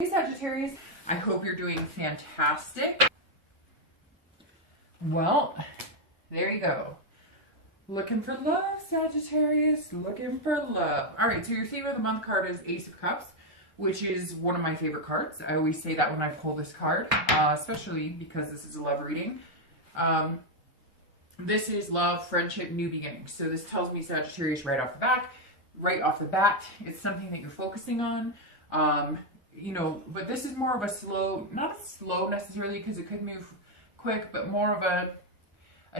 Hey Sagittarius, I hope you're doing fantastic. Well, there you go. Looking for love, Sagittarius, looking for love. All right, so your theme of the month card is Ace of Cups, which is one of my favorite cards. I always say that when I pull this card, especially because this is a love reading. This is love, friendship, new beginnings. So this tells me, Sagittarius, right off the bat, it's something that you're focusing on. You know, but this is more of a slow, not a slow necessarily because it could move quick, but more of a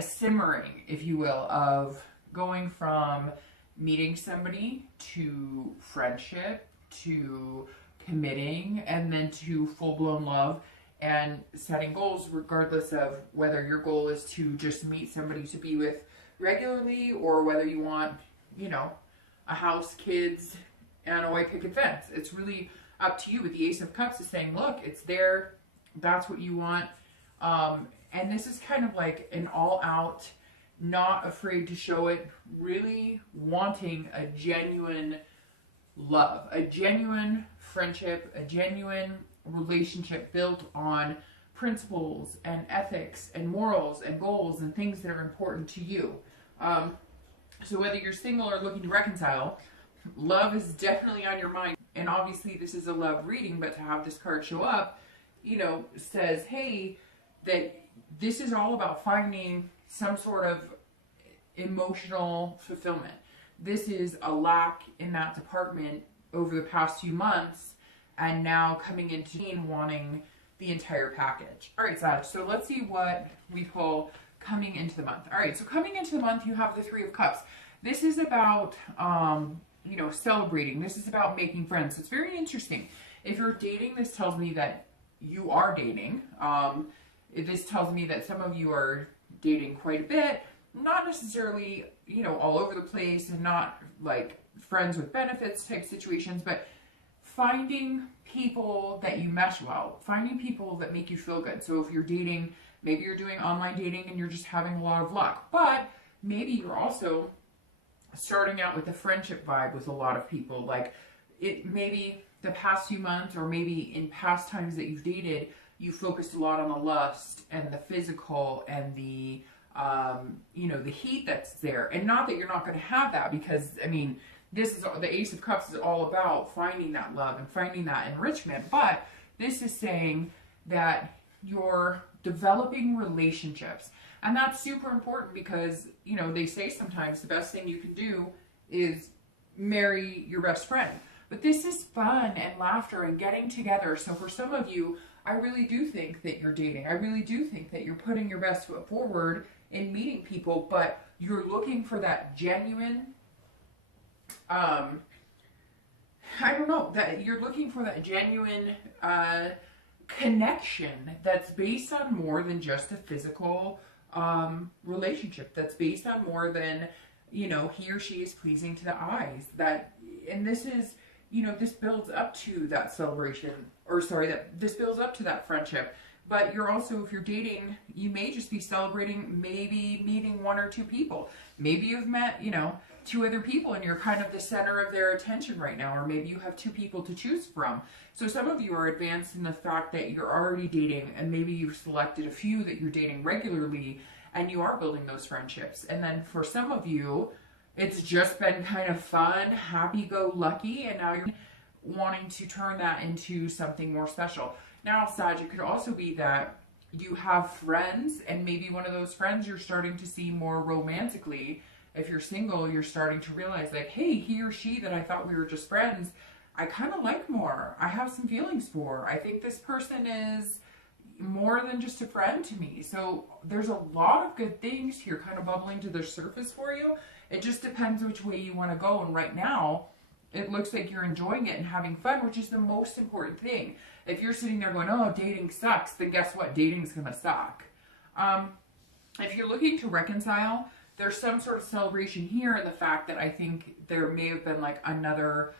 simmering, if you will, of going from meeting somebody to friendship to committing and then to full-blown love and setting goals regardless of whether your goal is to just meet somebody to be with regularly or whether you want, you know, a house, kids, and a white picket fence. It's really up to you. With the Ace of Cups is saying, look, it's there. That's what you want. And this is kind of like an all-out, not afraid to show it, really wanting a genuine love, a genuine friendship, a genuine relationship built on principles and ethics and morals and goals and things that are important to you. So whether you're single or looking to reconcile, love is definitely on your mind. And obviously this is a love reading, but to have this card show up, you know, says, hey, that this is all about finding some sort of emotional fulfillment. This is a lack in that department over the past few months, and now coming into wanting the entire package. All right, Sag, so let's see what we pull coming into the month. All right, so coming into the month, you have the Three of Cups. This is about, you know, celebrating. This is about making friends. It's very interesting. If you're dating, this tells me that you are dating. This tells me that some of you are dating quite a bit, not necessarily, you know, all over the place and not like friends with benefits type situations, but finding people that you mesh well, finding people that make you feel good. So if you're dating, maybe you're doing online dating and you're just having a lot of luck, but maybe you're also starting out with a friendship vibe with a lot of people. Like it maybe the past few months or maybe in past times that you've dated, you focused a lot on the lust and the physical and the, you know, the heat that's there. And not that you're not going to have that, because, I mean, this is the Ace of Cups is all about finding that love and finding that enrichment. But this is saying that you're developing relationships. And that's super important because, you know, they say sometimes the best thing you can do is marry your best friend. But this is fun and laughter and getting together. So for some of you, I really do think that you're dating. I really do think that you're putting your best foot forward in meeting people, but you're looking for that genuine, I don't know, that you're looking for that genuine connection that's based on more than just a physical relationship, that's based on more than, you know, he or she is pleasing to the eyes. That, and this is, you know, this builds up to that celebration, or sorry, that this builds up to that friendship. But you're also, if you're dating, you may just be celebrating maybe meeting one or two people. Maybe you've met, you know, two other people and you're kind of the center of their attention right now, or maybe you have two people to choose from. So some of you are advanced in the fact that you're already dating, and maybe you've selected a few that you're dating regularly and you are building those friendships. And then for some of you, it's just been kind of fun, happy-go-lucky, and now you're wanting to turn that into something more special. Now, Sag, it could also be that you have friends, and maybe one of those friends you're starting to see more romantically. If you're single, you're starting to realize, like, hey, he or she that I thought we were just friends, I kind of like more. I have some feelings for. I think this person is more than just a friend to me. So there's a lot of good things here kind of bubbling to the surface for you. It just depends which way you want to go. And right now, it looks like you're enjoying it and having fun, which is the most important thing. If you're sitting there going, oh, dating sucks, then guess what? Dating's going to suck. If you're looking to reconcile, there's some sort of celebration here in the fact that I think there may have been like another,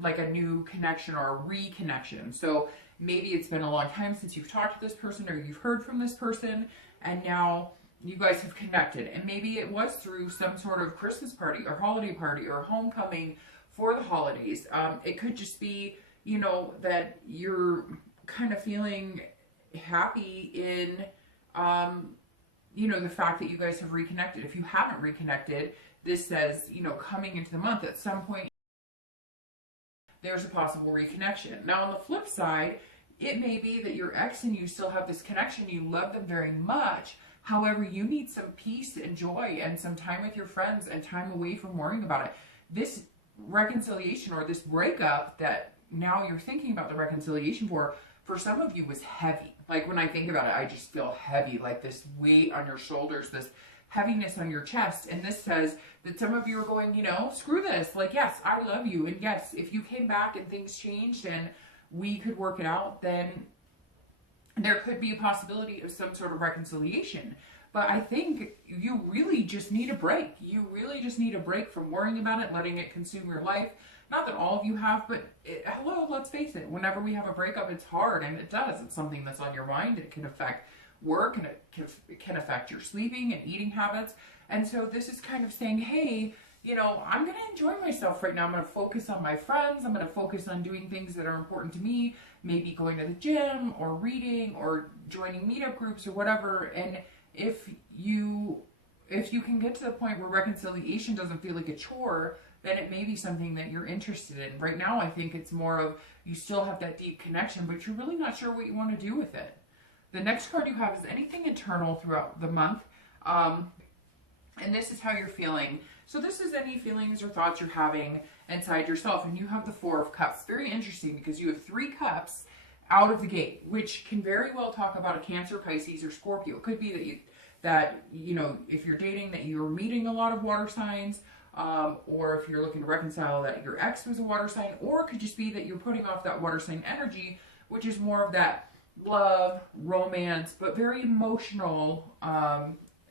like a new connection or a reconnection. So maybe it's been a long time since you've talked to this person or you've heard from this person, and now you guys have connected. And maybe it was through some sort of Christmas party or holiday party or homecoming for the holidays. It could just be, you know, that you're kind of feeling happy in, you know, the fact that you guys have reconnected. If you haven't reconnected, this says, you know, coming into the month at some point, there's a possible reconnection. Now, on the flip side, it may be that your ex and you still have this connection. You love them very much. However, you need some peace and joy and some time with your friends and time away from worrying about it. This reconciliation or this breakup that now you're thinking about the reconciliation for some of you was heavy. Like when I think about it, I just feel heavy, like this weight on your shoulders, this heaviness on your chest. And this says that some of you are going, you know, screw this. Like, yes, I love you. And yes, if you came back and things changed and we could work it out, then there could be a possibility of some sort of reconciliation. But I think you really just need a break. You really just need a break from worrying about it, letting it consume your life. Not that all of you have, but hello, let's face it. Whenever we have a breakup, it's hard, and it does. It's something that's on your mind. It can affect work, and it can affect your sleeping and eating habits. And so this is kind of saying, hey, you know, I'm going to enjoy myself right now. I'm going to focus on my friends. I'm going to focus on doing things that are important to me, maybe going to the gym or reading or joining meetup groups or whatever. And if you can get to the point where reconciliation doesn't feel like a chore, then it may be something that you're interested in. Right now, I think it's more of you still have that deep connection, but you're really not sure what you want to do with it. The next card you have is anything internal throughout the month. And this is how you're feeling. So this is any feelings or thoughts you're having inside yourself. And you have the Four of Cups. Very interesting because you have 3 cups out of the gate, which can very well talk about a Cancer, Pisces, or Scorpio. It could be that you know, if you're dating, that you're meeting a lot of water signs, or if you're looking to reconcile, that your ex was a water sign, or it could just be that you're putting off that water sign energy, which is more of that love, romance, but very emotional,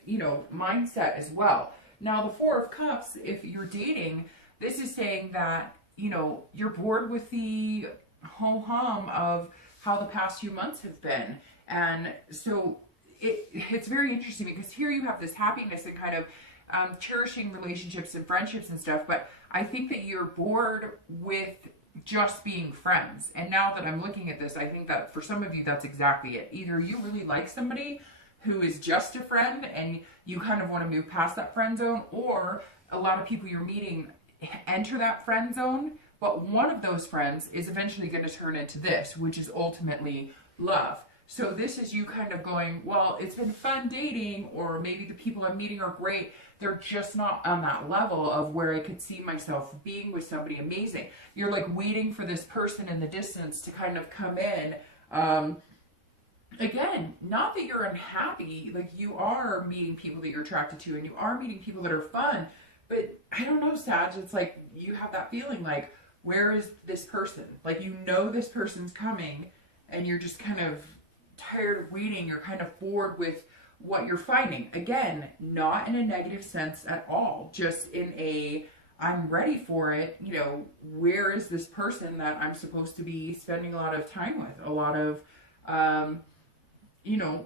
you know, mindset as well. Now, the Four of Cups, if you're dating, this is saying that, you know, you're bored with the ho-hum of how the past few months have been. And so it's very interesting because here you have this happiness and kind of cherishing relationships and friendships and stuff. But I think that you're bored with just being friends. And now that I'm looking at this, I think that for some of you, that's exactly it. Either you really like somebody who is just a friend and you kind of want to move past that friend zone, or a lot of people you're meeting enter that friend zone, but one of those friends is eventually going to turn into this, which is ultimately love. So this is you kind of going, well, it's been fun dating, or maybe the people I'm meeting are great. They're just not on that level of where I could see myself being with somebody amazing. You're like waiting for this person in the distance to kind of come in. Again, not that you're unhappy, like you are meeting people that you're attracted to and you are meeting people that are fun, but I don't know, Sag, it's like you have that feeling like, where is this person? Like, you know, this person's coming and you're just kind of tired of waiting. You're kind of bored with what you're finding. Again, not in a negative sense at all, just in a, I'm ready for it. You know, where is this person that I'm supposed to be spending a lot of time with? A lot of, you know,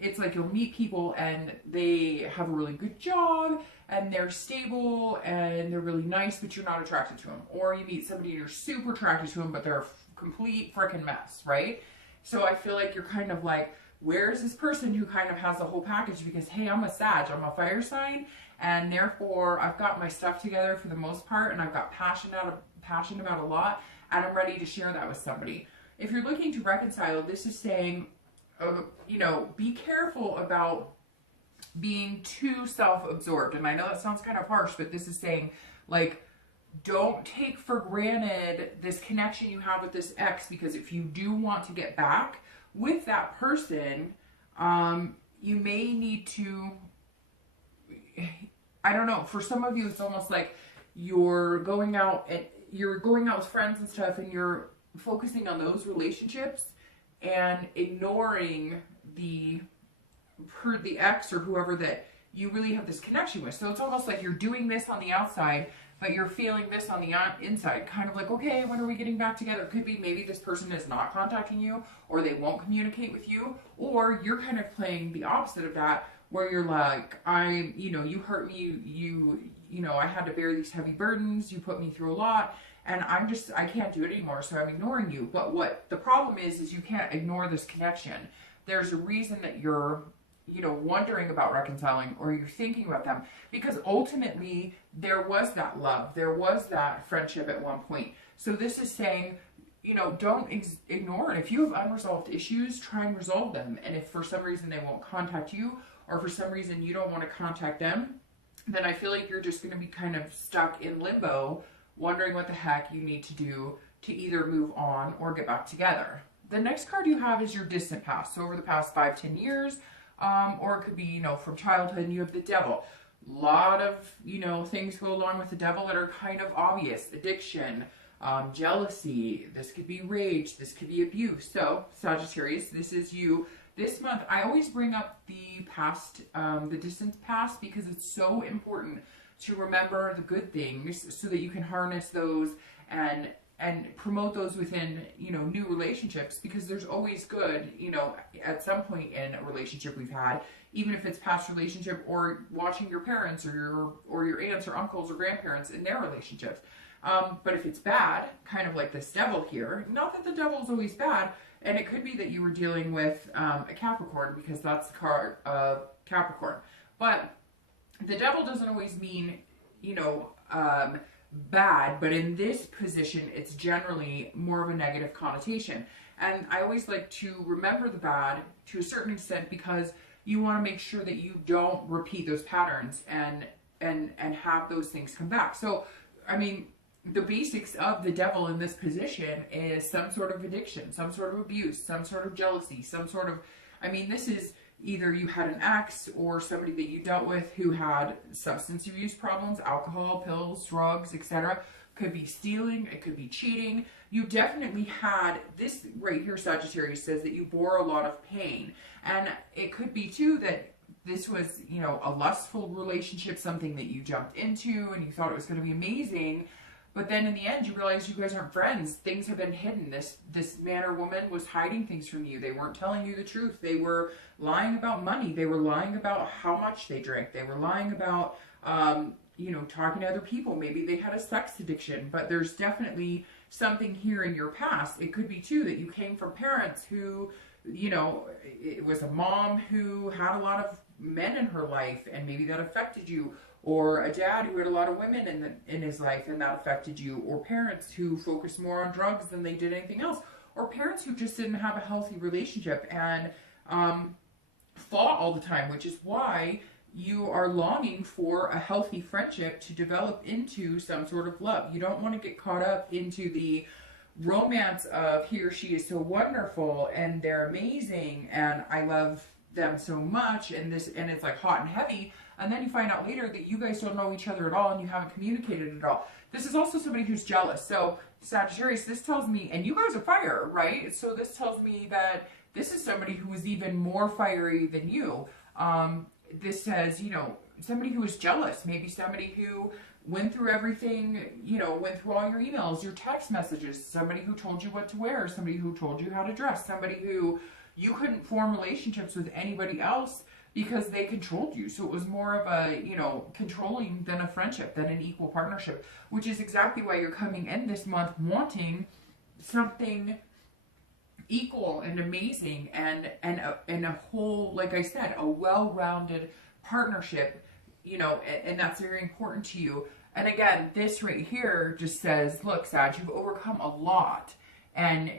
it's like you'll meet people and they have a really good job and they're stable and they're really nice, but you're not attracted to them. Or you meet somebody and you're super attracted to them, but they're a complete freaking mess, right? So I feel like you're kind of like, where is this person who kind of has the whole package? Because, hey, I'm a Sag, I'm a fire sign, and therefore I've got my stuff together for the most part, and I've got passion about a lot, and I'm ready to share that with somebody. If you're looking to reconcile, this is saying, you know, be careful about being too self-absorbed. And I know that sounds kind of harsh, but this is saying, like, don't take for granted this connection you have with this ex, because if you do want to get back with that person, you may need to, I don't know, for some of you, it's almost like you're going out with friends and stuff, and you're focusing on those relationships and ignoring the ex or whoever that you really have this connection with. So it's almost like you're doing this on the outside, but you're feeling this on the inside. Kind of like, okay, when are we getting back together? It could be maybe this person is not contacting you, or they won't communicate with you, or you're kind of playing the opposite of that, where you're like, you know, you hurt me, you know, I had to bear these heavy burdens, you put me through a lot, and I can't do it anymore, so I'm ignoring you. But what the problem is you can't ignore this connection. There's a reason that you're, you know, wondering about reconciling, or you're thinking about them, because ultimately there was that love, there was that friendship at one point. So this is saying, you know, don't ignore it. If you have unresolved issues, try and resolve them. And if for some reason they won't contact you, or for some reason you don't want to contact them, then I feel like you're just going to be kind of stuck in limbo, wondering what the heck you need to do to either move on or get back together. The next card you have is your distant past. So over the past 5-10 years, or it could be, you know, from childhood, and you have the devil. A lot of, you know, things go along with the devil that are kind of obvious. Addiction, jealousy, this could be rage, this could be abuse. So Sagittarius, this is you. This month, I always bring up the past, the distant past, because it's so important to remember the good things so that you can harness those and promote those within, you know, new relationships, because there's always good, you know, at some point in a relationship we've had, even if it's past relationship or watching your parents or your aunts or uncles or grandparents in their relationships. But if it's bad, kind of like this devil here, not that the devil is always bad, and it could be that you were dealing with a Capricorn, because that's the card of Capricorn. But the devil doesn't always mean, you know, bad, but in this position, it's generally more of a negative connotation. And I always like to remember the bad to a certain extent, because you want to make sure that you don't repeat those patterns and have those things come back. So, I mean, the basics of the devil in this position is some sort of addiction, some sort of abuse, some sort of jealousy, some sort of, I mean, this is either you had an ex or somebody that you dealt with who had substance abuse problems, alcohol, pills, drugs, etc. Could be stealing, it could be cheating. You definitely had, this right here, Sagittarius, says that you bore a lot of pain. And it could be too that this was, you know, a lustful relationship, something that you jumped into and you thought it was going to be amazing. But then in the end, you realize you guys aren't friends. Things have been hidden. This man or woman was hiding things from you. They weren't telling you the truth. They were lying about money. They were lying about how much they drank. They were lying about, you know, talking to other people. Maybe they had a sex addiction. But there's definitely something here in your past. It could be, too, that you came from parents who, you know, it was a mom who had a lot of men in her life, and maybe that affected you. Or a dad who had a lot of women in his life, and that affected you. Or parents who focused more on drugs than they did anything else. Or parents who just didn't have a healthy relationship and fought all the time, which is why you are longing for a healthy friendship to develop into some sort of love. You don't want to get caught up into the romance of he or she is so wonderful and they're amazing and I love them so much, and it's like hot and heavy. And then you find out later that you guys don't know each other at all and you haven't communicated at all. This is also somebody who's jealous. So Sagittarius, this tells me, and you guys are fire, right? So this tells me that this is somebody who is even more fiery than you. This says, you know, somebody who is jealous, maybe somebody who went through everything, you know, went through all your emails, your text messages, somebody who told you what to wear, somebody who told you how to dress, somebody who you couldn't form relationships with anybody else because they controlled you. So it was more of a, you know, controlling than a friendship, than an equal partnership, which is exactly why you're coming in this month wanting something equal and amazing and a whole, like I said, a well-rounded partnership, you know, and that's very important to you. And again, this right here just says, look, Sag, you've overcome a lot and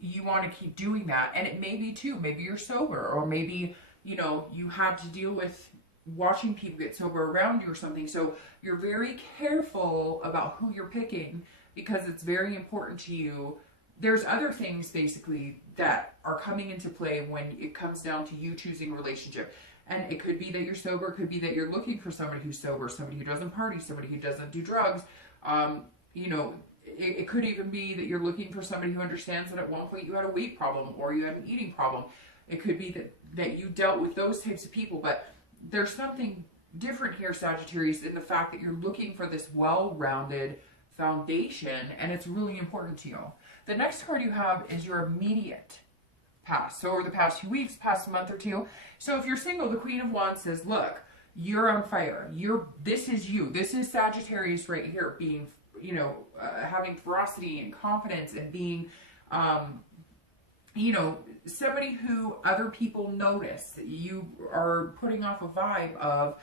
you want to keep doing that. And it may be too, maybe you're sober, or maybe, you know, you had to deal with watching people get sober around you or something. So you're very careful about who you're picking because it's very important to you. There's other things basically that are coming into play when it comes down to you choosing a relationship. And it could be that you're sober, it could be that you're looking for somebody who's sober, somebody who doesn't party, somebody who doesn't do drugs. You know, it could even be that you're looking for somebody who understands that at one point you had a weight problem or you had an eating problem. It could be that you dealt with those types of people, but there's something different here, Sagittarius, in the fact that you're looking for this well-rounded foundation, and it's really important to you. The next card you have is your immediate past. So over the past few weeks, past month or two. So if you're single, the Queen of Wands says, look, you're on fire. This is you. This is Sagittarius right here being, having ferocity and confidence and being, somebody who other people notice. You are putting off a vibe of,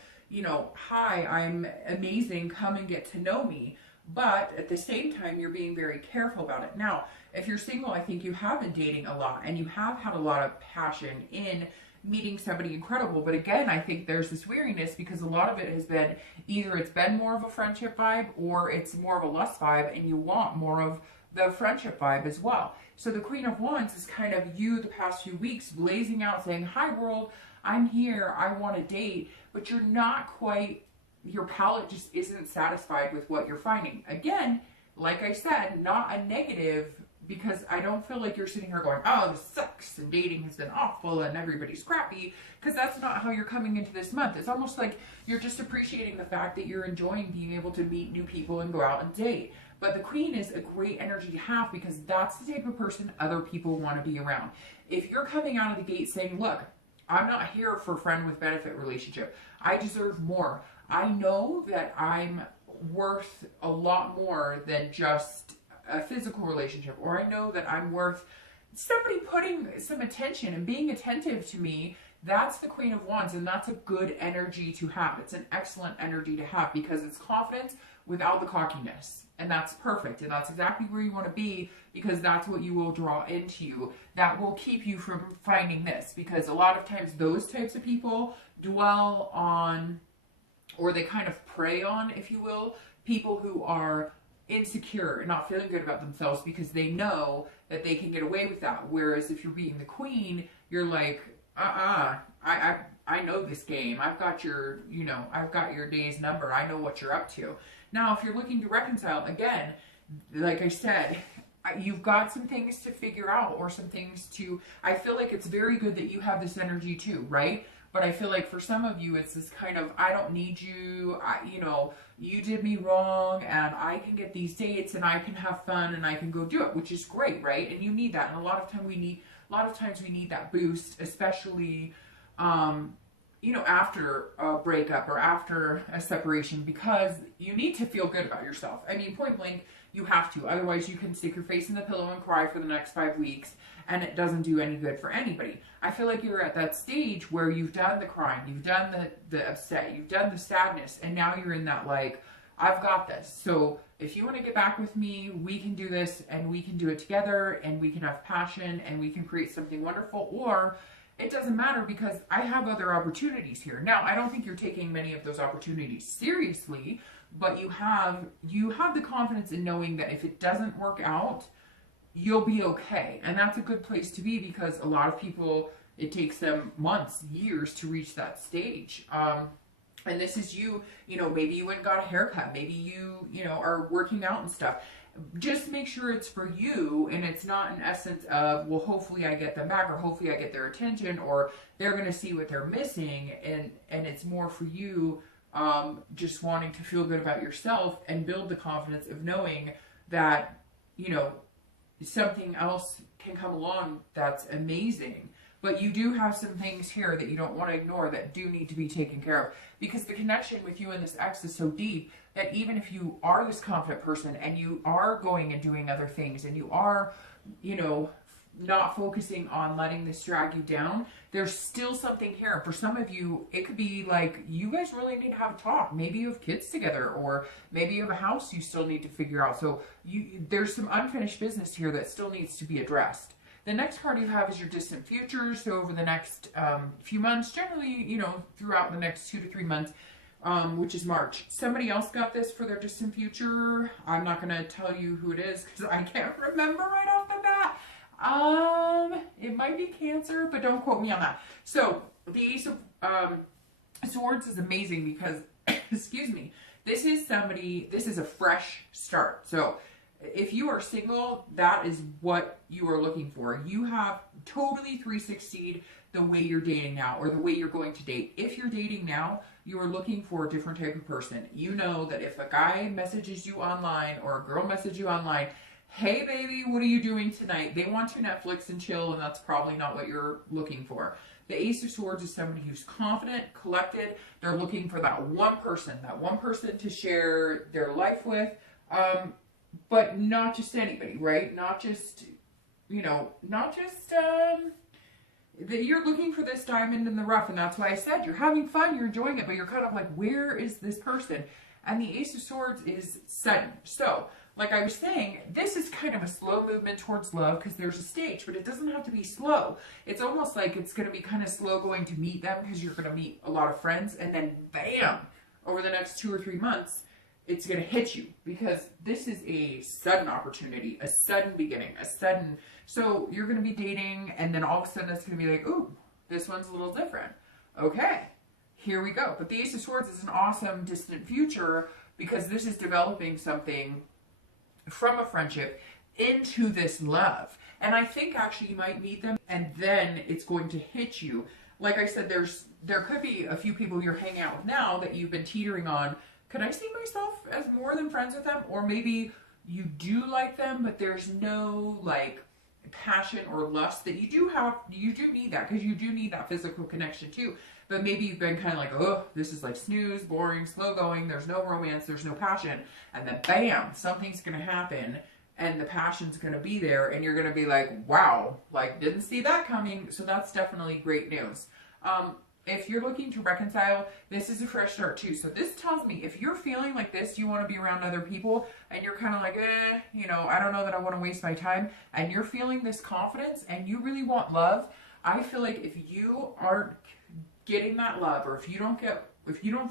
hi, I'm amazing, come and get to know me. But at the same time, you're being very careful about it. Now, if you're single, I think you have been dating a lot and you have had a lot of passion in meeting somebody incredible. But again, I think there's this weariness because a lot of it has been either it's been more of a friendship vibe or it's more of a lust vibe, and you want more of the friendship vibe as well. So the Queen of Wands is kind of you the past few weeks blazing out saying, hi world, I'm here, I want to date, but you're not quite, your palate just isn't satisfied with what you're finding. Again, like I said, not a negative, because I don't feel like you're sitting here going, oh, this sucks and dating has been awful and everybody's crappy, because that's not how you're coming into this month. It's almost like you're just appreciating the fact that you're enjoying being able to meet new people and go out and date. But the Queen is a great energy to have because that's the type of person other people want to be around. If you're coming out of the gate saying, look, I'm not here for friend with benefit relationship. I deserve more. I know that I'm worth a lot more than just a physical relationship, or I know that I'm worth somebody putting some attention and being attentive to me. That's the Queen of Wands, and that's a good energy to have. It's an excellent energy to have because it's confidence without the cockiness, and that's perfect, and that's exactly where you want to be, because that's what you will draw into you. That will keep you from finding this, because a lot of times those types of people dwell on, or they kind of prey on, if you will, people who are insecure and not feeling good about themselves because they know that they can get away with that. Whereas if you're being the queen, you're like, I know this game. I've got your, I've got your day's number. I know what you're up to. Now, if you're looking to reconcile, again, like I said, you've got some things to figure out, or some things to, I feel like it's very good that you have this energy too, right? But I feel like for some of you, it's this kind of, I don't need you, you did me wrong, and I can get these dates, and I can have fun, and I can go do it, which is great, right? And you need that. And a lot of times we need that boost, especially, after a breakup or after a separation, because you need to feel good about yourself. I mean, point blank, you have to. Otherwise, you can stick your face in the pillow and cry for the next 5 weeks, and it doesn't do any good for anybody. I feel like you're at that stage where you've done the crying, you've done the upset, you've done the sadness, and now you're in that, like, I've got this. So if you want to get back with me, we can do this, and we can do it together, and we can have passion, and we can create something wonderful. Or it doesn't matter because I have other opportunities here. Now, I don't think you're taking many of those opportunities seriously, but you have the confidence in knowing that if it doesn't work out, you'll be okay. And that's a good place to be, because a lot of people, it takes them months, years to reach that stage. And this is you, maybe you went and got a haircut, maybe you are working out and stuff. Just make sure it's for you, and it's not an essence of, well, hopefully I get them back, or hopefully I get their attention, or they're going to see what they're missing. And it's more for you, just wanting to feel good about yourself and build the confidence of knowing that, something else can come along that's amazing. But you do have some things here that you don't want to ignore that do need to be taken care of, because the connection with you and this ex is so deep that even if you are this confident person and you are going and doing other things, and you are, not focusing on letting this drag you down, there's still something here. For some of you, it could be like, you guys really need to have a talk. Maybe you have kids together, or maybe you have a house you still need to figure out. So there's some unfinished business here that still needs to be addressed. The next card you have is your distant future. So over the next few months, generally, throughout the next 2 to 3 months, which is March. Somebody else got this for their distant future. I'm not going to tell you who it is because I can't remember right off the bat. It might be Cancer, but don't quote me on that. So the Ace of Swords is amazing because, excuse me, this is a fresh start. So if you are single, that is what you are looking for. You have totally 360'd the way you're dating now, or the way you're going to date. If you're dating now, you are looking for a different type of person. You know that if a guy messages you online, or a girl messages you online, hey baby, what are you doing tonight? They want to Netflix and chill, and that's probably not what you're looking for. The Ace of Swords is somebody who's confident, collected. They're looking for that one person to share their life with, But not just anybody, right? Not just, that you're looking for this diamond in the rough, and that's why I said you're having fun, you're enjoying it, but you're kind of like, where is this person? And the Ace of Swords is sudden. So, like I was saying, this is kind of a slow movement towards love because there's a stage, but it doesn't have to be slow. It's almost like it's going to be kind of slow going to meet them because you're going to meet a lot of friends, and then bam, over the next 2 or 3 months, it's going to hit you because this is a sudden opportunity, a sudden beginning, so you're going to be dating, and then all of a sudden it's going to be like, ooh, this one's a little different. Okay, here we go. But the Ace of Swords is an awesome distant future because this is developing something from a friendship into this love. And I think actually you might meet them and then it's going to hit you. Like I said, there could be a few people you're hanging out with now that you've been teetering on. Could I see myself as more than friends with them? Or maybe you do like them, but there's no like passion or lust that you do need that, because you do need that physical connection too. But maybe you've been kind of like, oh, this is like snooze, boring, slow going, there's no romance, there's no passion. And then bam, something's going to happen and the passion's going to be there and you're going to be like, wow, like didn't see that coming. So that's definitely great news. If you're looking to reconcile, this is a fresh start too. So this tells me if you're feeling like this, you want to be around other people and you're kind of like, I don't know that I want to waste my time, and you're feeling this confidence and you really want love, I feel like if you aren't getting that love, or if you don't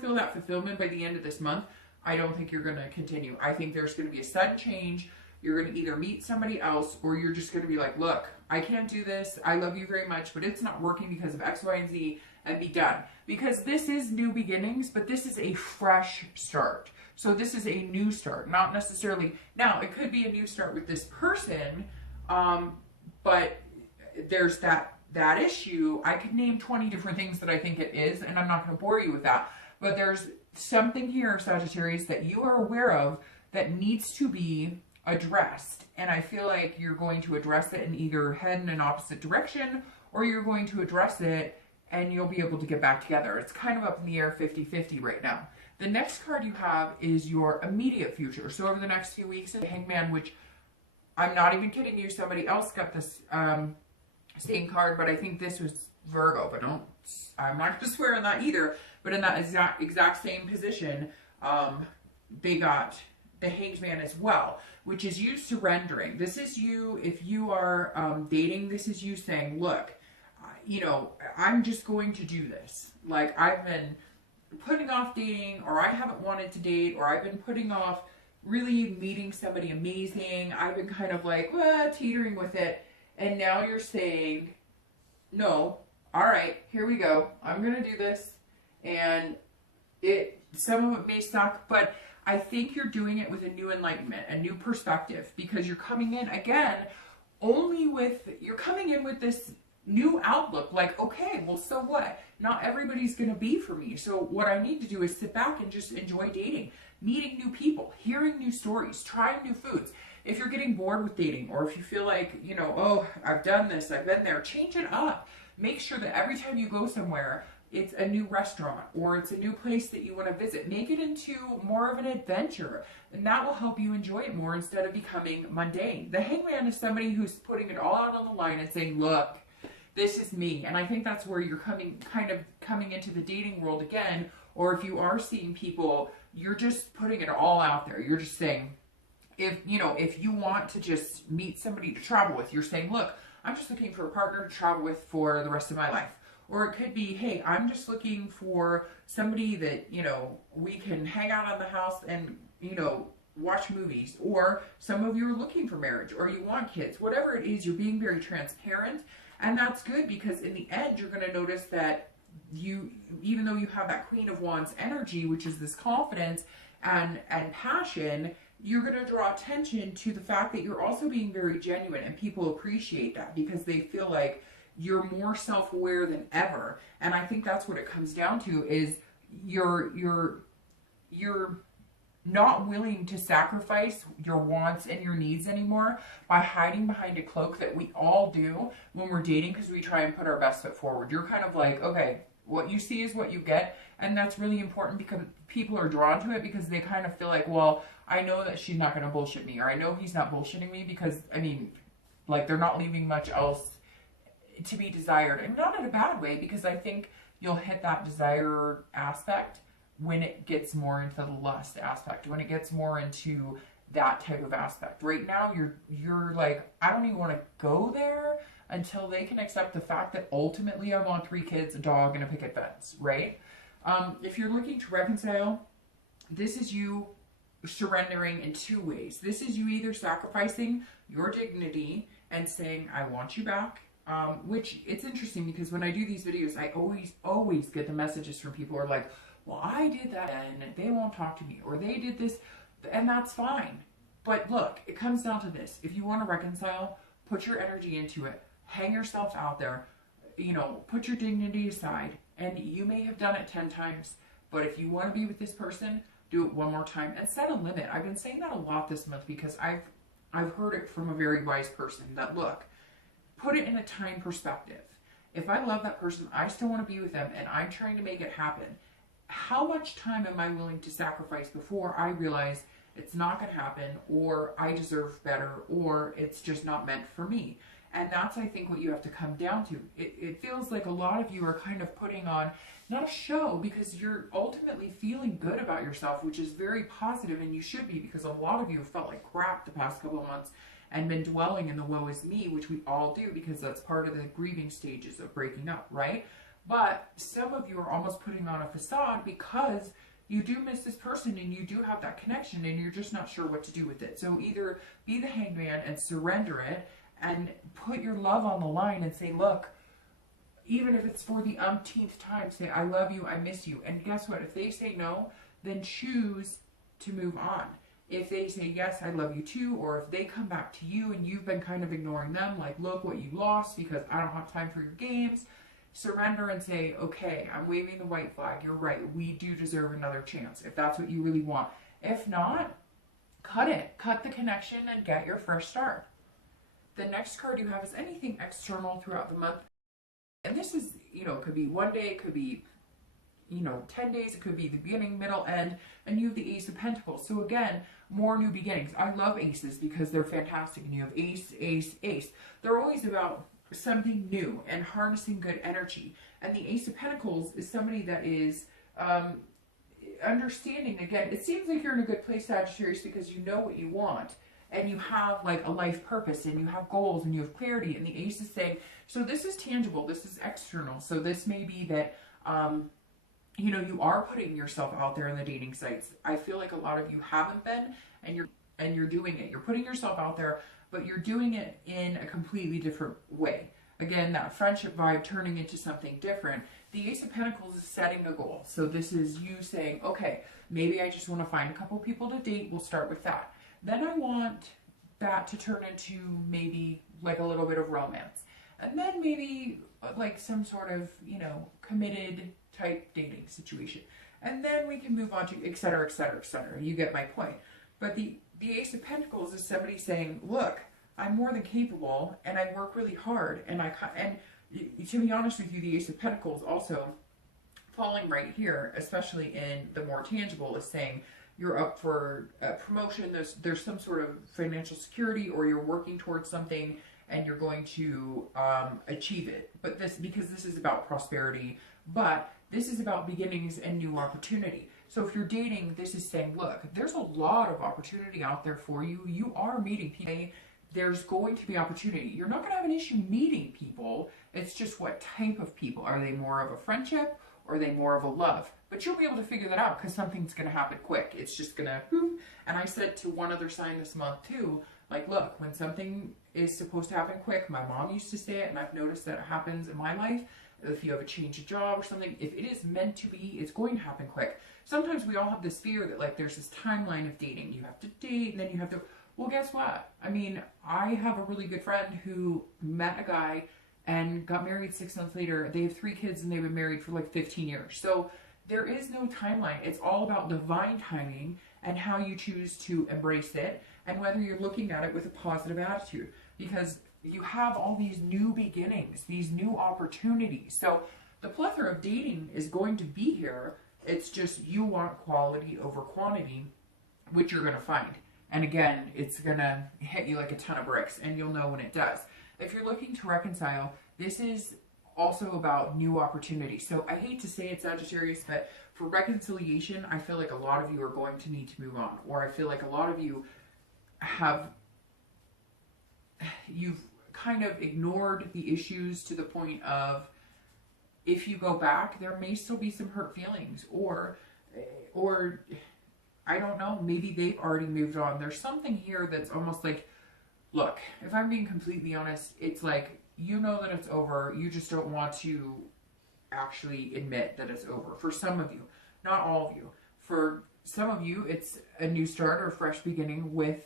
feel that fulfillment by the end of this month, I don't think you're going to continue. I think there's going to be a sudden change. You're going to either meet somebody else or you're just going to be like, look, I can't do this. I love you very much, but it's not working because of X, Y, and Z, and be done. Because this is new beginnings, but this is a fresh start. So this is a new start, not necessarily, now it could be a new start with this person, but there's that issue. I could name 20 different things that I think it is, and I'm not going to bore you with that. But there's something here, Sagittarius, that you are aware of that needs to be addressed. And I feel like you're going to address it and either head in an opposite direction, or you're going to address it and you'll be able to get back together. It's kind of up in the air 50-50 right now. The next card you have is your immediate future. So over the next few weeks, the Hangman, which I'm not even kidding you, somebody else got this same card, but I think this was Virgo, but I'm not going to swear on that either. But in that exact same position, they got the Hanged Man as well, which is you surrendering. This is you, if you are dating, this is you saying, look, I'm just going to do this. Like, I've been putting off dating, or I haven't wanted to date, or I've been putting off really meeting somebody amazing. I've been kind of like, teetering with it. And now you're saying, no, all right, here we go. I'm going to do this. And some of it may suck, but I think you're doing it with a new enlightenment, a new perspective, because you're coming in again, you're coming in with this new outlook, like, okay, well, so what? Not everybody's going to be for me. So what I need to do is sit back and just enjoy dating, meeting new people, hearing new stories, trying new foods. If you're getting bored with dating, or if you feel like, oh, I've done this, I've been there, change it up. Make sure that every time you go somewhere, it's a new restaurant or it's a new place that you want to visit. Make it into more of an adventure, and that will help you enjoy it more instead of becoming mundane. The Hangman is somebody who's putting it all out on the line and saying, look, this is me. And I think that's where you're coming into the dating world again. Or if you are seeing people, you're just putting it all out there. You're just saying, if you want to just meet somebody to travel with, you're saying, look, I'm just looking for a partner to travel with for the rest of my life. Or it could be, hey, I'm just looking for somebody that, we can hang out on the house and, watch movies. Or some of you are looking for marriage, or you want kids. Whatever it is, you're being very transparent. And that's good, because in the end, you're going to notice that even though you have that Queen of Wands energy, which is this confidence and passion, you're going to draw attention to the fact that you're also being very genuine, and people appreciate that because they feel like you're more self-aware than ever. And I think that's what it comes down to, is you're not willing to sacrifice your wants and your needs anymore by hiding behind a cloak that we all do when we're dating, because we try and put our best foot forward. You're kind of like, okay, what you see is what you get. And that's really important because people are drawn to it because they kind of feel like, well, I know that she's not going to bullshit me, or I know he's not bullshitting me, because, I mean, like, they're not leaving much else to be desired. And not in a bad way, because I think you'll hit that desire aspect when it gets more into the lust aspect, when it gets more into that type of aspect. Right now, you're like, I don't even want to go there until they can accept the fact that ultimately I want 3 kids, a dog, and a picket fence, right? If you're looking to reconcile, this is you surrendering in 2 ways. This is you either sacrificing your dignity and saying, I want you back, which it's interesting because when I do these videos, I always get the messages from people who are like, well, I did that and they won't talk to me, or they did this, and that's fine. But look, it comes down to this. If you want to reconcile, put your energy into it, hang yourself out there, you know, put your dignity aside, and you may have done it 10 times, but if you want to be with this person, do it one more time and set a limit. I've been saying that a lot this month because I've heard it from a very wise person that, look, put it in a time perspective. If I love that person, I still want to be with them, and I'm trying to make it happen. How much time am I willing to sacrifice before I realize it's not going to happen, or I deserve better, or it's just not meant for me? And that's, I think, what you have to come down to. It feels like a lot of you are kind of putting on, not a show, because you're ultimately feeling good about yourself, which is very positive, and you should be, because a lot of you have felt like crap the past couple of months and been dwelling in the woe is me, which we all do, because that's part of the grieving stages of breaking up, right? But some of you are almost putting on a facade because you do miss this person and you do have that connection and you're just not sure what to do with it. So either be the hangman and surrender it and put your love on the line and say, look, even if it's for the umpteenth time, say, I love you, I miss you. And guess what? If they say no, then choose to move on. If they say, yes, I love you too, or if they come back to you and you've been kind of ignoring them, like, look what you lost because I don't have time for your games, surrender and say, okay, I'm waving the white flag. You're right. We do deserve another chance if that's what you really want. If not, cut it. Cut the connection and get your fresh start. The next card you have is anything external throughout the month. And this is, you know, it could be one day, it could be, you know, 10 days, it could be the beginning, middle, end, and you have the Ace of Pentacles. So again, more new beginnings. I love aces because they're fantastic, and you have ace, ace, ace. They're always about something new and harnessing good energy. And the Ace of Pentacles is somebody that is understanding. Again, it seems like you're in a good place, Sagittarius, because you know what you want. And you have like a life purpose, and you have goals, and you have clarity. And the Ace is saying, so this is tangible, this is external. So this may be that, you know, you are putting yourself out there in the dating sites. I feel like a lot of you haven't been, and you're doing it. You're putting yourself out there, but you're doing it in a completely different way. Again, that friendship vibe turning into something different. The Ace of Pentacles is setting a goal. So this is you saying, okay, maybe I just want to find a couple people to date. We'll start with that. Then I want that to turn into maybe like a little bit of romance. And then maybe like some sort of, you know, committed type dating situation. And then we can move on to et cetera, et cetera, et cetera. You get my point. But the Ace of Pentacles is somebody saying, look, I'm more than capable and I work really hard. And to be honest with you, the Ace of Pentacles also falling right here, especially in the more tangible, is saying you're up for a promotion. There's some sort of financial security, or you're working towards something and you're going to achieve it. But because this is about prosperity, but this is about beginnings and new opportunity. So if you're dating, this is saying, look, there's a lot of opportunity out there for you. You are meeting people. There's going to be opportunity. You're not going to have an issue meeting people. It's just what type of people. Are they more of a friendship, or are they more of a love? But you'll be able to figure that out because something's going to happen quick. It's just going to, and I said to one other sign this month too, like, look, when something is supposed to happen quick, my mom used to say it, and I've noticed that it happens in my life. If you have a change of job or something, if it is meant to be, it's going to happen quick. Sometimes we all have this fear that, like, there's this timeline of dating. You have to date, and then you have to, well, guess what? I mean, I have a really good friend who met a guy and got married 6 months later. They have 3 kids, and they've been married for like 15 years. So there is no timeline. It's all about divine timing and how you choose to embrace it, and whether you're looking at it with a positive attitude, because you have all these new beginnings, these new opportunities. So the plethora of dating is going to be here. It's just you want quality over quantity, which you're going to find. And again, it's going to hit you like a ton of bricks, and you'll know when it does. If you're looking to reconcile, this is also about new opportunities. So I hate to say it, Sagittarius, but for reconciliation, I feel like a lot of you are going to need to move on. Or I feel like a lot of you you've kind of ignored the issues to the point of, if you go back, there may still be some hurt feelings, or I don't know, maybe they've already moved on. There's something here that's almost like, look, if I'm being completely honest, it's like, you know that it's over. You just don't want to actually admit that it's over. For some of you, not all of you. For some of you, it's a new start or a fresh beginning with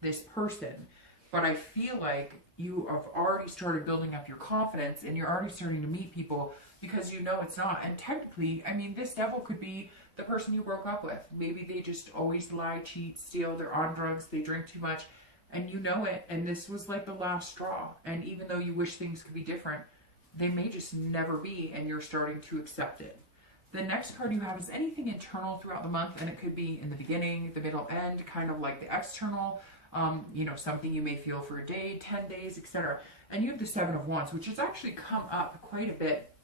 this person. But I feel like you have already started building up your confidence, and you're already starting to meet people because you know it's not. And technically, I mean, this devil could be the person you broke up with. Maybe they just always lie, cheat, steal, they're on drugs, they drink too much, and you know it, and this was like the last straw. And even though you wish things could be different, they may just never be, and you're starting to accept it. The next card you have is anything internal throughout the month, and it could be in the beginning, the middle, end, kind of like the external, something you may feel for a day, 10 days, etc. And you have the Seven of Wands, which has actually come up quite a bit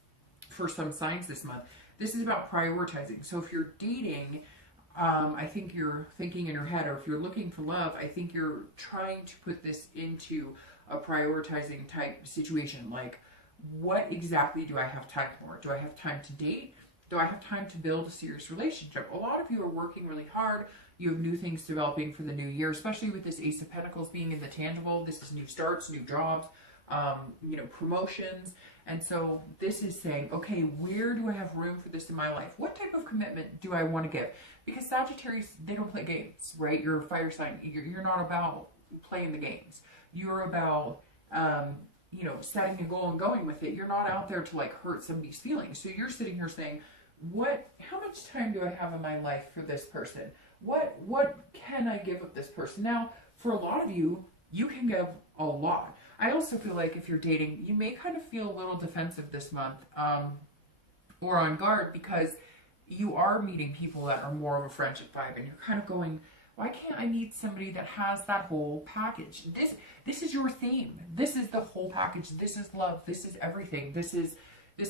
for some signs this month. This is about prioritizing. So if you're dating, I think you're thinking in your head, or if you're looking for love, I think you're trying to put this into a prioritizing type situation. Like, what exactly do I have time for? Do I have time to date? Do I have time to build a serious relationship? A lot of you are working really hard. You have new things developing for the new year, especially with this Ace of Pentacles being in the tangible. This is new starts, new jobs, promotions. And so this is saying, okay, where do I have room for this in my life? What type of commitment do I want to give? Because Sagittarius, they don't play games, right? You're a fire sign. You're not about playing the games. You're about, setting a goal and going with it. You're not out there to like hurt somebody's feelings. So you're sitting here saying, how much time do I have in my life for this person? What can I give of this person? Now, for a lot of you, you can give a lot. I also feel like if you're dating, you may kind of feel a little defensive this month, or on guard, because you are meeting people that are more of a friendship vibe, and you're kind of going, why can't I meet somebody that has that whole package? This is your theme. This is the whole package. This is love. This is everything. This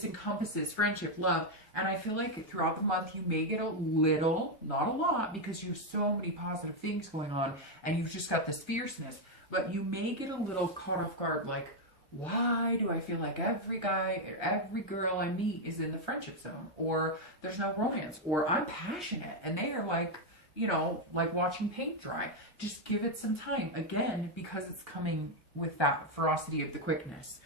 encompasses friendship, love. And I feel like throughout the month, you may get a little, not a lot, because you have so many positive things going on, and you've just got this fierceness, but you may get a little caught off guard, like, why do I feel like every guy, every girl I meet is in the friendship zone, or there's no romance, or I'm passionate, and they are like, like watching paint dry. Just give it some time. Again, because it's coming with that ferocity of the quickness.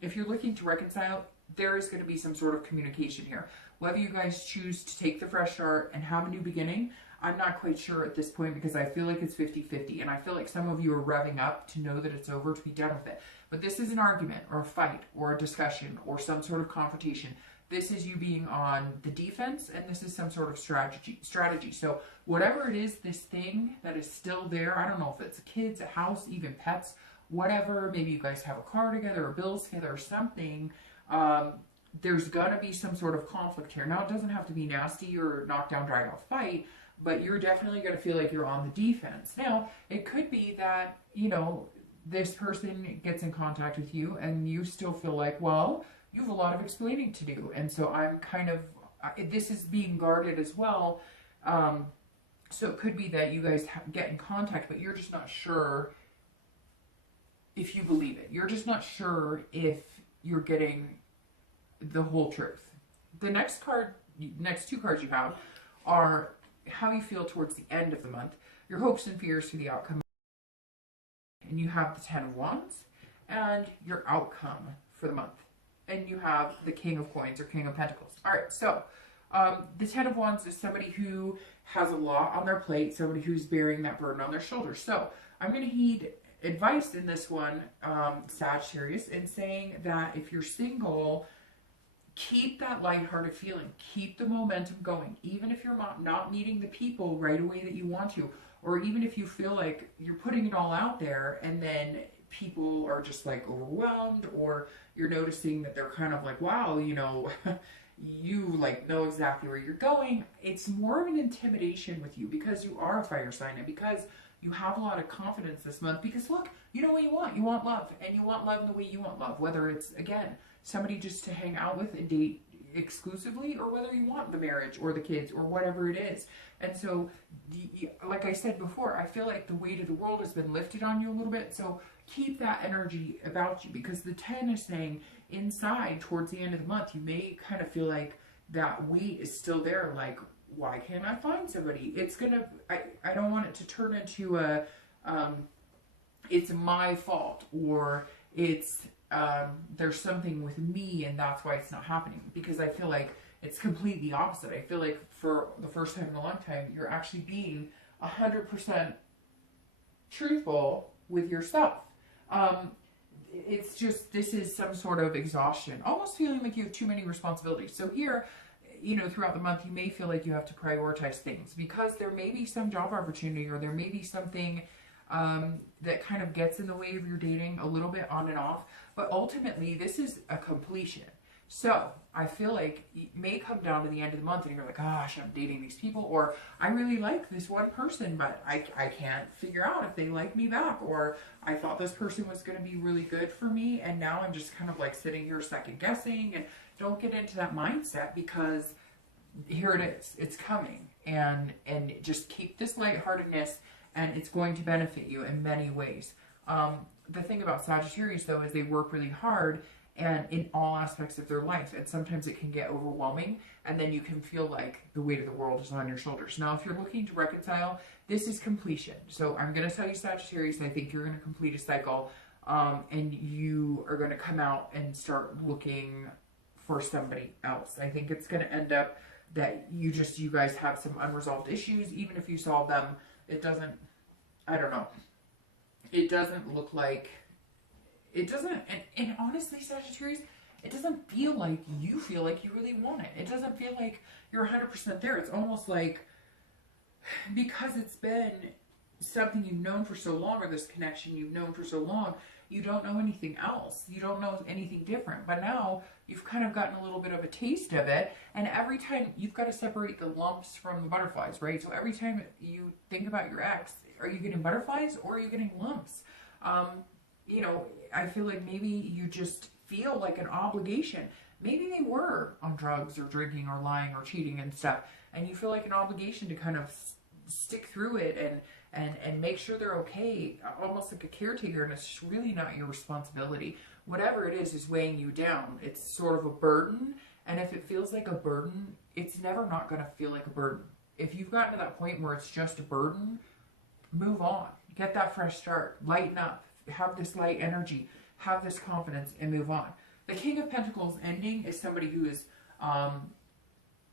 If you're looking to reconcile, there is going to be some sort of communication here. Whether you guys choose to take the fresh start and have a new beginning, I'm not quite sure at this point, because I feel like it's 50-50. And I feel like some of you are revving up to know that it's over, to be done with it. But this is an argument or a fight or a discussion or some sort of confrontation. This is you being on the defense, and this is some sort of strategy. So whatever it is, this thing that is still there, I don't know if it's kids, a house, even pets, whatever, maybe you guys have a car together or bills together or something, there's gonna be some sort of conflict here. Now, it doesn't have to be nasty or knock down, drag out fight, but you're definitely gonna feel like you're on the defense. Now, it could be that, this person gets in contact with you and you still feel like, well, you have a lot of explaining to do. And so I'm kind of, this is being guarded as well. So it could be that you guys get in contact, but you're just not sure if you believe it. You're just not sure if you're getting the whole truth. The next two cards you have are how you feel towards the end of the month, your hopes and fears for the outcome. And you have the Ten of Wands and your outcome for the month. And you have the King of Coins or King of Pentacles. All right, so the Ten of Wands is somebody who has a lot on their plate, somebody who's bearing that burden on their shoulders. So I'm going to heed advice in this one, Sagittarius, in saying that if you're single, keep that lighthearted feeling. Keep the momentum going. Even if you're not meeting the people right away that you want to, or even if you feel like you're putting it all out there and then people are just like overwhelmed, or you're noticing that they're kind of like, wow, you know, you like know exactly where you're going. It's more of an intimidation with you because you are a fire sign and because you have a lot of confidence this month. Because look, you know what you want. You want love, and you want love in the way you want love. Whether it's, again, somebody just to hang out with and date exclusively, or whether you want the marriage or the kids or whatever it is. And so, like I said before, I feel like the weight of the world has been lifted on you a little bit. So keep that energy about you, because the 10 is saying inside towards the end of the month, you may kind of feel like that weight is still there. Like, why can't I find somebody? It's gonna, I don't want it to turn into a, it's my fault, or it's, there's something with me and that's why it's not happening. Because I feel like it's completely opposite. I feel like for the first time in a long time, you're actually being 100% truthful with yourself. It's just, this is some sort of exhaustion, almost feeling like you have too many responsibilities. So here, you know, throughout the month, you may feel like you have to prioritize things because there may be some job opportunity, or there may be something that kind of gets in the way of your dating a little bit on and off. But ultimately, this is a completion. So I feel like it may come down to the end of the month and you're like, gosh, I'm dating these people, or I really like this one person, but I can't figure out if they like me back, or I thought this person was going to be really good for me, and now I'm just kind of like sitting here second guessing. And don't get into that mindset, because here it is, it's coming, and just keep this lightheartedness, and it's going to benefit you in many ways. The thing about Sagittarius, though, is they work really hard and in all aspects of their life, and sometimes it can get overwhelming, and then you can feel like the weight of the world is on your shoulders. Now, if you're looking to reconcile, this is completion. So I'm going to tell you, Sagittarius, I think you're going to complete a cycle, and you are going to come out and start looking for somebody else. I think it's going to end up that you guys have some unresolved issues. Even if you solve them, it doesn't, I don't know, it doesn't look like, it doesn't, and honestly, Sagittarius, it doesn't feel like you really want it. It doesn't feel like you're 100% there. It's almost like, because it's been something you've known for so long, or this connection you've known for so long, you don't know anything else. You don't know anything different. But now you've kind of gotten a little bit of a taste of it. And every time you've got to separate the lumps from the butterflies, right? So every time you think about your ex, are you getting butterflies or are you getting lumps? You know, I feel like maybe you just feel like an obligation. Maybe they were on drugs or drinking or lying or cheating and stuff, and you feel like an obligation to kind of stick through it and make sure they're okay, almost like a caretaker, and it's really not your responsibility. Whatever it is weighing you down. It's sort of a burden, and if it feels like a burden, it's never not going to feel like a burden. If you've gotten to that point where it's just a burden, move on. Get that fresh start. Lighten up. Have this light energy. Have this confidence and move on. The King of Pentacles ending is somebody who is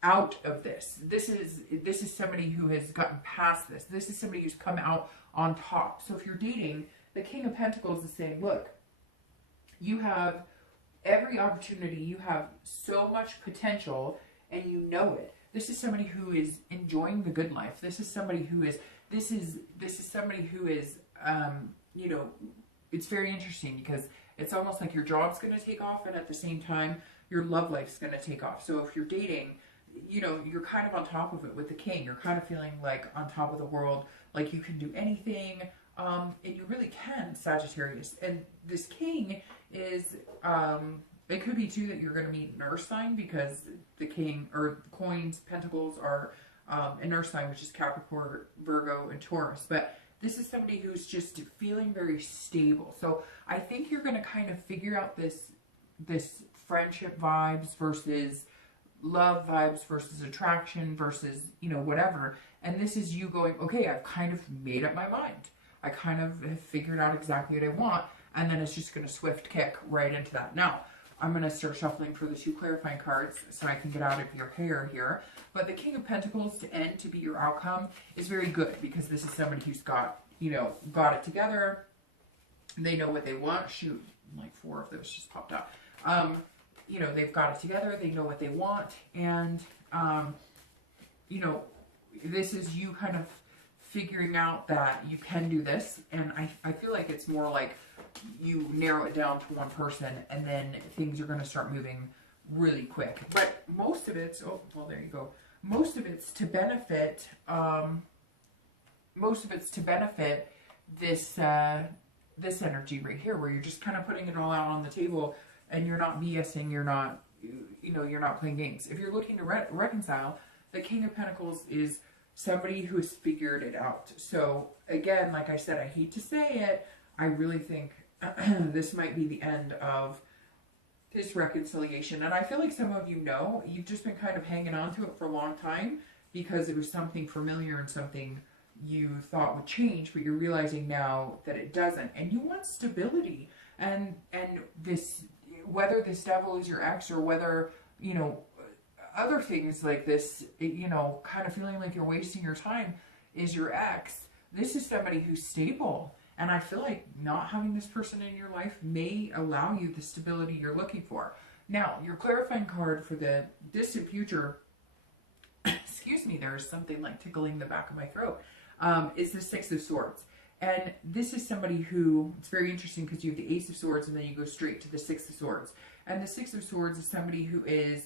out of this. This is somebody who has gotten past this. This is somebody who's come out on top. So if you're dating, the King of Pentacles is saying, look, you have every opportunity. You have so much potential, and you know it. This is somebody who is enjoying the good life. This is somebody who is, this is somebody who is, you know, it's very interesting because it's almost like your job's going to take off, and at the same time, your love life's going to take off. So if you're dating, you know, you're kind of on top of it with the King. You're kind of feeling like on top of the world, like you can do anything, and you really can, Sagittarius. And this King is, it could be too that you're going to meet an earth sign, because the King, or coins, pentacles are an earth sign, which is Capricorn, Virgo, and Taurus. But this is somebody who's just feeling very stable. So I think you're going to kind of figure out this friendship vibes versus love vibes versus attraction versus, you know, whatever. And this is you going, okay, I've kind of made up my mind. I kind of have figured out exactly what I want. And then it's just going to swift kick right into that. Now, I'm going to start shuffling for the 2 clarifying cards so I can get out of your hair here. But the King of Pentacles to end to be your outcome is very good, because this is somebody who's got, you know, got it together. They know what they want. Shoot, like 4 of those just popped up. You know, they've got it together. They know what they want. And, you know, this is you kind of figuring out that you can do this. And I feel like it's more like you narrow it down to one person and then things are going to start moving really quick. But most of it's, oh, well, there you go. Most of it's to benefit, this, this energy right here, where you're just kind of putting it all out on the table and you're not BSing, you're not, you know, you're not playing games. If you're looking to reconcile, the King of Pentacles is somebody who has figured it out. So again, like I said, I hate to say it, I really think this might be the end of this reconciliation. And I feel like some of you know, you've just been kind of hanging on to it for a long time because it was something familiar and something you thought would change, but you're realizing now that it doesn't. And you want stability. And this, whether this devil is your ex or whether, you know, other things like this, you know, kind of feeling like you're wasting your time is your ex, this is somebody who's stable. And I feel like not having this person in your life may allow you the stability you're looking for. Now, your clarifying card for the distant future, excuse me, there's something like tickling the back of my throat, is the Six of Swords. And this is somebody who, it's very interesting because you have the Ace of Swords and then you go straight to the Six of Swords. And the Six of Swords is somebody who is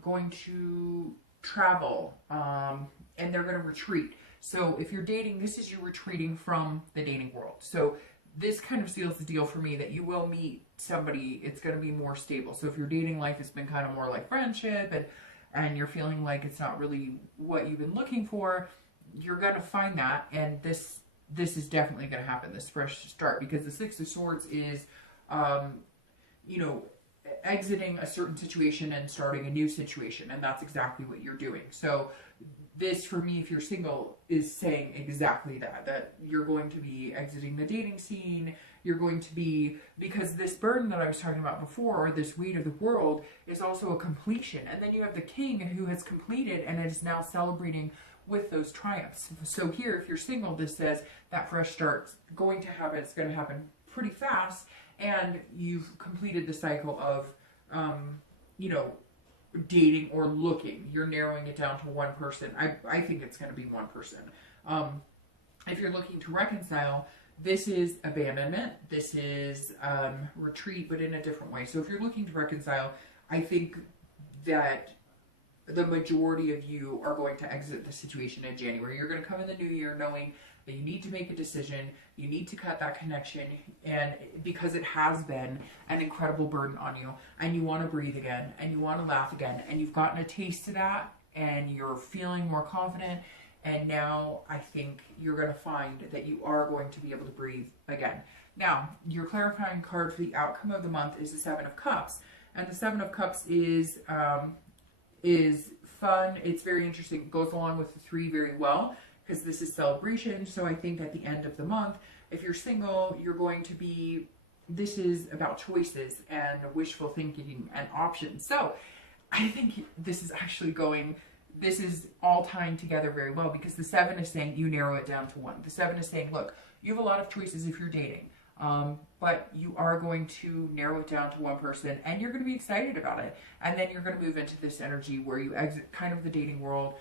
going to travel and they're going to retreat. So if you're dating, this is you retreating from the dating world. So this kind of seals the deal for me that you will meet somebody, it's going to be more stable. So if your dating life has been kind of more like friendship and you're feeling like it's not really what you've been looking for, you're going to find that. And this is definitely going to happen, this fresh start, because the Six of Swords is, you know, exiting a certain situation and starting a new situation. And that's exactly what you're doing. So this, for me, if you're single, is saying exactly that you're going to be exiting the dating scene. You're going to be, because this burden that I was talking about before, or this weight of the world, is also a completion. And then you have the King who has completed and is now celebrating with those triumphs. So here, if you're single, this says that fresh start's going to happen. It's going to happen pretty fast. And you've completed the cycle of, you know, dating or looking. You're narrowing it down to one person. I think it's going to be one person. If you're looking to reconcile, this is abandonment. This is retreat, but in a different way. So if you're looking to reconcile, I think that the majority of you are going to exit the situation in January. You're going to come in the new year knowing that you need to make a decision, you need to cut that connection, and because it has been an incredible burden on you, and you want to breathe again, and you want to laugh again, and you've gotten a taste of that, and you're feeling more confident, and now I think you're going to find that you are going to be able to breathe again. Now, your clarifying card for the outcome of the month is the Seven of Cups, and the Seven of Cups is fun. It's very interesting. It goes along with the three very well, because this is celebration. So I think at the end of the month, if you're single, you're going to be, this is about choices and wishful thinking and options. So I think this is actually going, this is all tying together very well, because the Seven is saying you narrow it down to one. The Seven is saying, look, you have a lot of choices if you're dating, but you are going to narrow it down to one person and you're going to be excited about it. And then you're going to move into this energy where you exit kind of the dating world.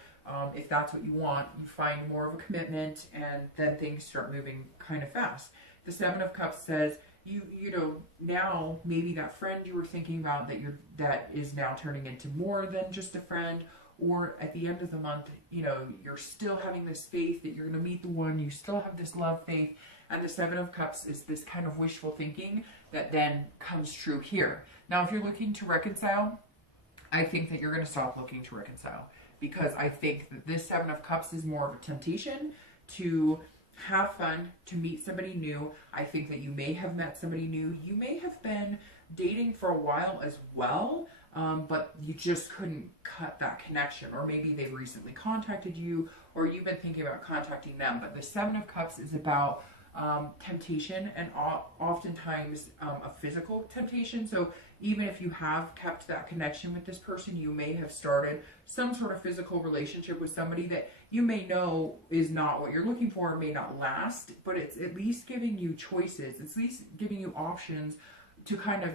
If that's what you want, you find more of a commitment, and then things start moving kind of fast. The Seven of Cups says, you know, now maybe that friend you were thinking about that is now turning into more than just a friend, or at the end of the month, you know, you're still having this faith that you're going to meet the one, you still have this love faith, and the Seven of Cups is this kind of wishful thinking that then comes true here. Now, if you're looking to reconcile, I think that you're going to stop looking to reconcile, because I think that this Seven of Cups is more of a temptation to have fun, to meet somebody new. I think that you may have met somebody new. You may have been dating for a while as well, but you just couldn't cut that connection. Or maybe they've recently contacted you, or you've been thinking about contacting them. But the Seven of Cups is about temptation, and oftentimes a physical temptation. So even if you have kept that connection with this person, you may have started some sort of physical relationship with somebody that you may know is not what you're looking for, may not last, but it's at least giving you choices. It's at least giving you options to kind of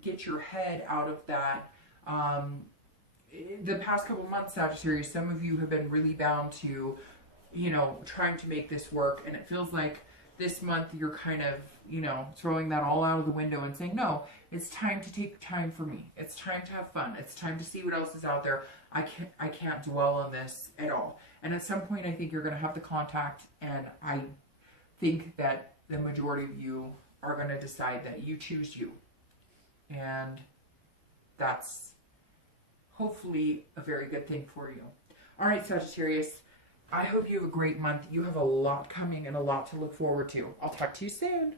get your head out of that. The past couple of months, Sagittarius, some of you have been really bound to you know, trying to make this work. And it feels like this month you're kind of, you know, throwing that all out of the window and saying, no, it's time to take time for me. It's time to have fun. It's time to see what else is out there. I can't dwell on this at all. And at some point, I think you're going to have the contact, and I think that the majority of you are going to decide that you choose you. And that's hopefully a very good thing for you. All right, Sagittarius, I hope you have a great month. You have a lot coming and a lot to look forward to. I'll talk to you soon.